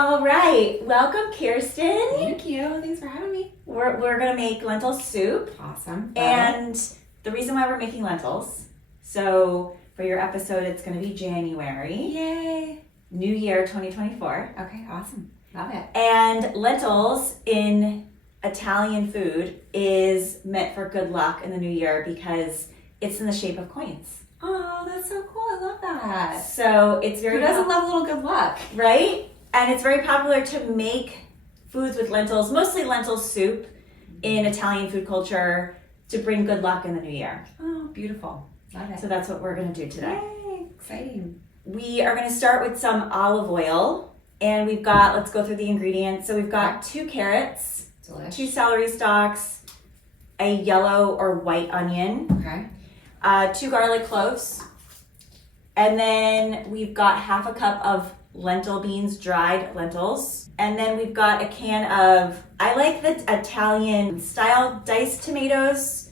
All right, welcome Kirsten. Thank you. Thanks for having me. We're gonna make lentil soup. Awesome. And the reason why we're making lentils, so for your episode it's gonna be January. Yay. New Year 2024. Okay, awesome. Love it. And lentils in Italian food is meant for good luck in the new year because it's in the shape of coins. Oh, that's so cool. I love that. So it's very Who doesn't love a little good luck? right? And it's very popular to make foods with lentils, mostly lentil soup in Italian food culture to bring good luck in the new year. Oh, beautiful. Love it. So that's what we're going to do today. Yay, exciting. We are going to start with some olive oil, and we've got, let's go through the ingredients. So we've got 2 carrots, Delish. 2 celery stalks, a yellow or white onion, Okay. 2 garlic cloves, and then we've got half a cup of lentil beans, dried lentils. And then we've got a can of, I like the Italian style diced tomatoes.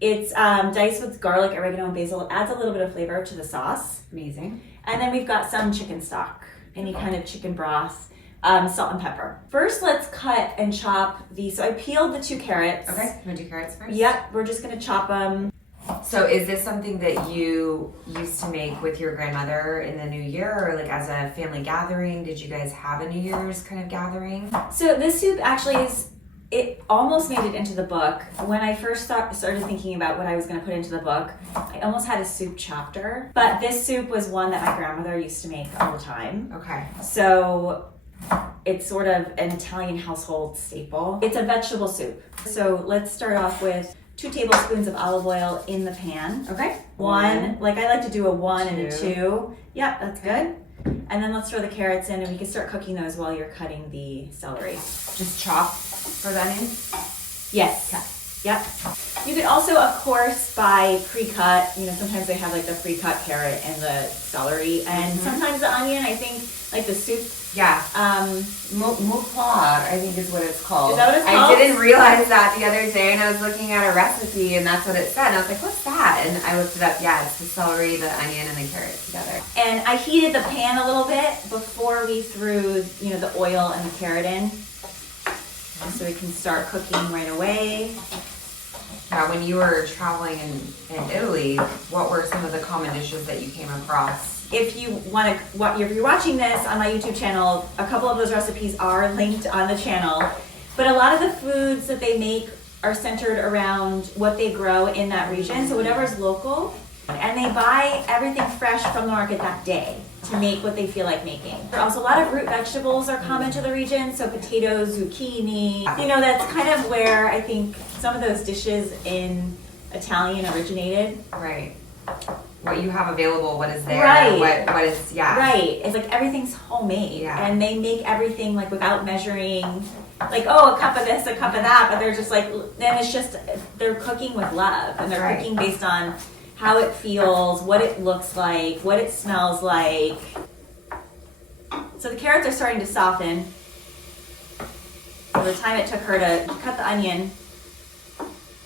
It's diced with garlic, oregano, and basil. It adds a little bit of flavor to the sauce. Amazing. And then we've got some chicken stock, any kind of chicken broth, salt and pepper. First, let's cut and chop these. So I peeled the 2 carrots. Okay. You want to do carrots first? Yep, we're just gonna chop them. So is this something that you used to make with your grandmother in the new year, or like as a family gathering? Did you guys have a New Year's kind of gathering? So this soup actually it almost made it into the book. When I first started thinking about what I was gonna put into the book, I almost had a soup chapter. But this soup was one that my grandmother used to make all the time. Okay. So it's sort of an Italian household staple. It's a vegetable soup. So let's start off with 2 tablespoons of olive oil in the pan. Okay. 1, like I like to do a 1 and a 2. 2. Yep, that's good. And then let's throw the carrots in and we can start cooking those while you're cutting the celery. Just chop for the onion? Yes. Okay. Yep. You could also, of course, buy pre-cut. You know, sometimes they have like the pre-cut carrot and the celery, and sometimes the onion. I think like the soup. Yeah. Moutoir, I think is what it's called. Is that what it's called? I didn't realize that the other day, and I was looking at a recipe, and that's what it said. And I was like, what's that? And I looked it up. Yeah, it's the celery, the onion, and the carrot together. And I heated the pan a little bit before we threw, you know, the oil and the carrot in, so we can start cooking right away. Now, when you were traveling in Italy, what were some of the common dishes that you came across? If you want to, if you're watching this on my YouTube channel, a couple of those recipes are linked on the channel. But a lot of the foods that they make are centered around what they grow in that region, so whatever's local. And they buy everything fresh from the market that day to make what they feel like making. Also, a lot of root vegetables are common to the region, so potatoes, zucchini. You know, that's kind of where I think some of those dishes in Italian originated. Right. What you have available, what is there, right. what is, yeah. Right, it's like everything's homemade, yeah. And they make everything like without measuring, like, oh, a cup of this, a cup of that, but they're just like, then it's just, they're cooking with love, and they're right. cooking based on how it feels, what it looks like, what it smells like. So the carrots are starting to soften. By the time it took her to cut the onion,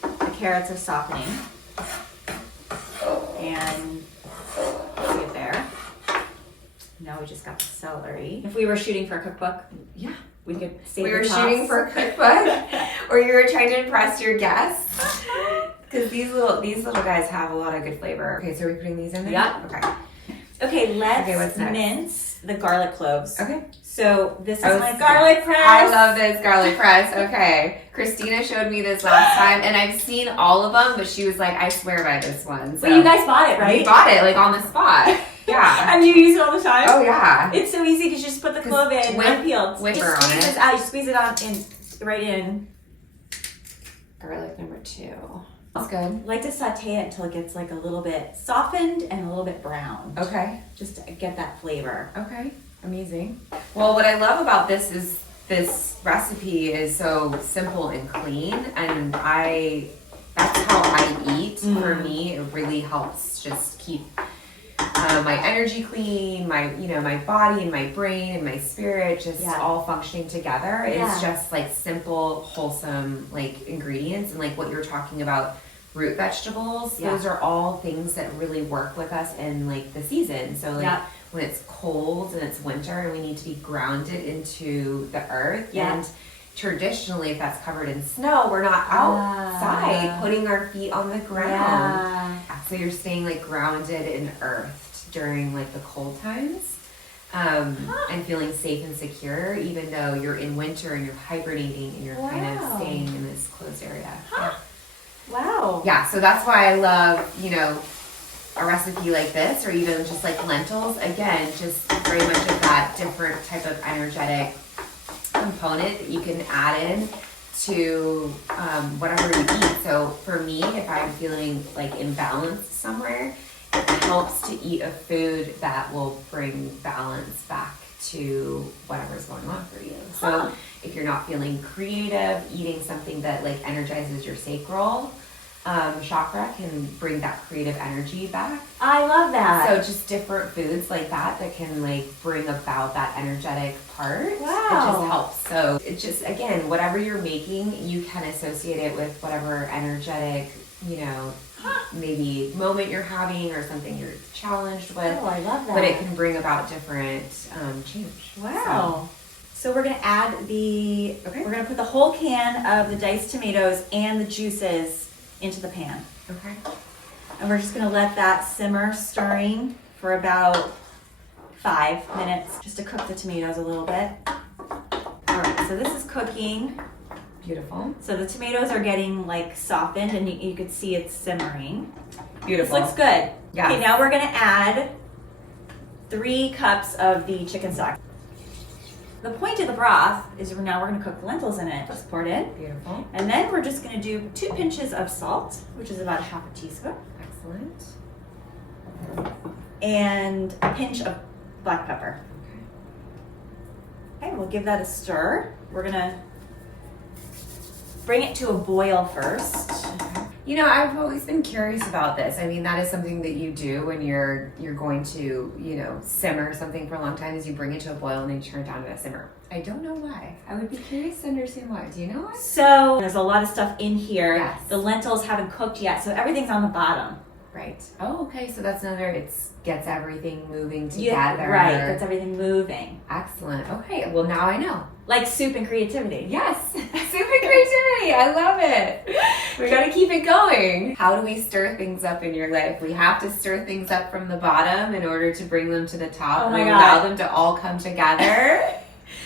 the carrots are softening. And see it there. Now we just got the celery. If we were shooting for a cookbook, yeah, we could save we the were tops. shooting for a cookbook, or you were trying to impress your guests. Because these little guys have a lot of good flavor. Okay, so are we putting these in there? Yep. Okay. Okay, let's what's next? mince the garlic cloves. Okay. So this is my garlic press. I love this garlic press. Okay. Christina showed me this last time, and I've seen all of them, but she was like, I swear by this one. So well, you guys bought it, right? We bought it, like, on the spot. Yeah. And you use it all the time? Oh, yeah. It's so easy because you just put the clove in, unpeeled. Whimper Just on it. Out. You squeeze it on in, right in. Garlic number 2. That's good. I like to saute it until it gets like a little bit softened and a little bit brown. Okay. Just to get that flavor. Okay. Amazing. Well, what I love about this is this recipe is so simple and clean, and that's how I eat. For me, it really helps just keep my energy clean, my body and my brain and my spirit just all functioning together. It's just like simple, wholesome like ingredients, and like what you're talking about, root vegetables. Those are all things that really work with us in like the season. So like when it's cold and it's winter and we need to be grounded into the earth. Yeah. And traditionally, if that's covered in snow, we're not outside putting our feet on the ground. So you're staying like grounded and earthed during like the cold times. And feeling safe and secure, even though you're in winter and you're hibernating and you're kind of staying in this closed area. Wow. Yeah, so that's why I love, you know, a recipe like this, or even just like lentils. Again, just very much of that different type of energetic component that you can add in to whatever you eat. So for me, if I'm feeling like imbalanced somewhere, it helps to eat a food that will bring balance back to whatever's going on for you. So if you're not feeling creative, eating something that like energizes your sacral chakra can bring that creative energy back. I love that. So just different foods like that can like bring about that energetic part. Wow. It just helps. So it just, again, whatever you're making, you can associate it with whatever energetic, you know, maybe moment you're having or something you're challenged with. Oh, I love that. But it can bring about different change. Wow. So we're gonna add we're gonna put the whole can of the diced tomatoes and the juices into the pan. Okay. And we're just gonna let that simmer stirring for about 5 minutes just to cook the tomatoes a little bit. All right, so this is cooking. Beautiful. So the tomatoes are getting like softened and you can see it's simmering. Beautiful. This looks good. Yeah. Okay, now we're gonna add 3 cups of the chicken stock. The point of the broth is now we're gonna cook the lentils in it. Just pour it in. Beautiful. And then we're just gonna do 2 pinches of salt, which is about 1/2 teaspoon. Excellent. And a pinch of black pepper. Okay, we'll give that a stir. We're gonna bring it to a boil first. You know, I've always been curious about this. I mean, that is something that you do when you're going to, you know, simmer something for a long time, is you bring it to a boil and then you turn it down to a simmer. I don't know why. I would be curious to understand why. Do you know why? So there's a lot of stuff in here. Yes. The lentils haven't cooked yet, so everything's on the bottom. Right. Oh, okay. So that's another, gets everything moving together. Yeah, right, gets everything moving. Excellent. Okay. Well, now I know. Like soup and creativity. Yes. Soup and creativity. I love it. We got to keep it going. How do we stir things up in your life? We have to stir things up from the bottom in order to bring them to the top Oh my and God. allow them to all come together.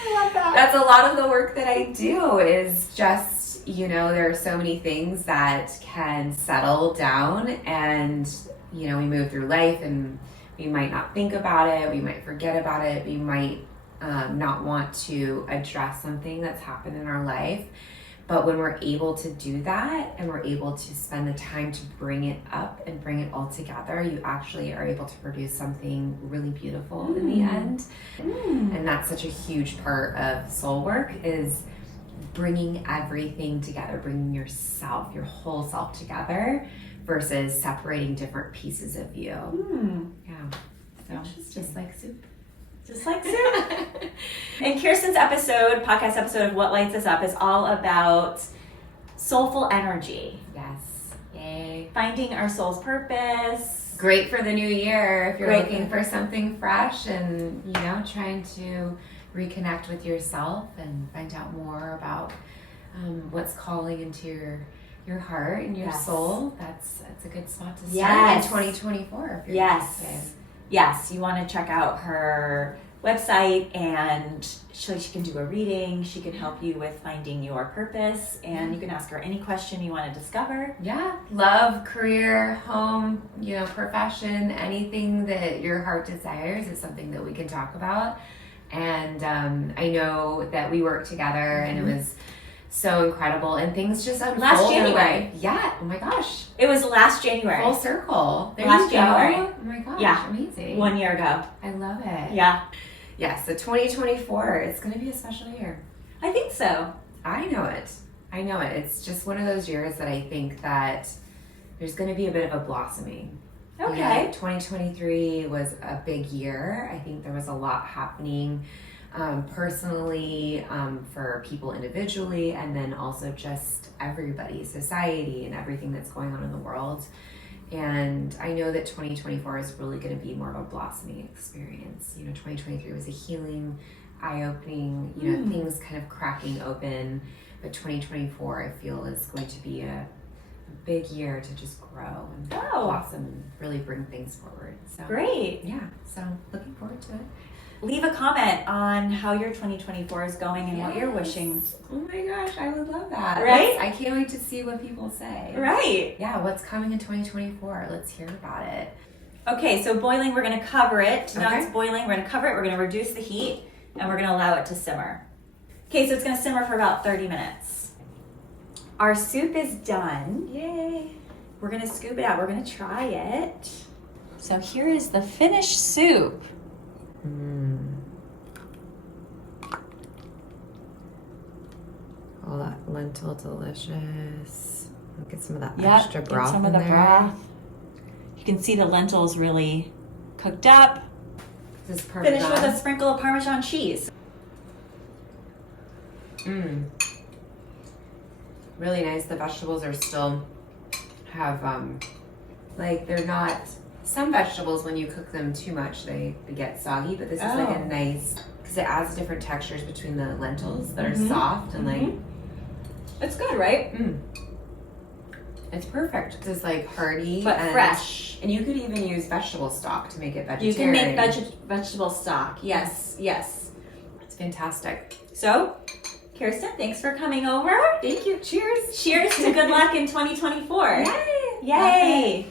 I love that. That's a lot of the work that I do, is just, you know, there are so many things that can settle down and, you know, we move through life and we might not think about it. We might forget about it. We might not want to address something that's happened in our life. But when we're able to do that and we're able to spend the time to bring it up and bring it all together, you actually are able to produce something really beautiful in the end. And that's such a huge part of soul work, is bringing everything together, bringing yourself, your whole self together versus separating different pieces of you. Yeah. So just like soup. Just like soup. And Kirsten's podcast episode of What Lights Us Up is all about soulful energy. Yes. Yay. Finding our soul's purpose. Great for the new year if you're looking for something fresh and, you know, trying to reconnect with yourself and find out more about what's calling into your heart and your soul. That's a good spot to start in 2024. If you're interested. Yes, you want to check out her website, and she can do a reading. She can help you with finding your purpose, and you can ask her any question you want to discover. Yeah, love, career, home, you know, profession, anything that your heart desires is something that we can talk about. And I know that we worked together, and it was so incredible, and things just unfolded. Last January. Yeah. Oh my gosh. It was last January. Full circle. There Last you go. January. Oh my gosh. Yeah. Amazing. 1 year ago. I love it. Yeah. Yeah. So 2024, it's going to be a special year. I think so. I know it. It's just one of those years that I think that there's going to be a bit of a blossoming. Okay. Yeah, 2023 was a big year. I think there was a lot happening personally, for people individually, and then also just everybody, society, and everything that's going on in the world. And I know that 2024 is really going to be more of a blossoming experience. 2023 was a healing, eye-opening, things kind of cracking open. But 2024, I feel, is going to be a big year to just grow and blossom and really bring things forward. So great. Yeah, so looking forward to it. Leave a comment on how your 2024 is going and what you're wishing. Oh my gosh, I would love that. Right? I can't wait to see what people say. Right. Yeah, what's coming in 2024? Let's hear about it. Okay, so boiling, we're going to cover it. Now Okay. it's boiling, we're going to cover it, we're going to reduce the heat, and we're going to allow it to simmer. Okay, so it's going to simmer for about 30 minutes. Our soup is done. Yay. We're going to scoop it out. We're going to try it. So here is the finished soup. All that lentil delicious. I'll get some of that Yep, extra get broth some in of the there. broth. You can see the lentils really cooked up. This is perfect. Finished with a sprinkle of Parmesan cheese. Really nice. The vegetables are still have they're not. Some vegetables, when you cook them too much, they get soggy. But this is like a nice, because it adds different textures between the lentils that are soft and It's good, right? It's perfect. It's like hearty But and fresh. And you could even use vegetable stock to make it vegetarian. You can make vegetable stock. Yes, yes. It's fantastic. So, Kirsten, thanks for coming over. Thank you. Cheers. Cheers to good luck in 2024. Yay! Yay!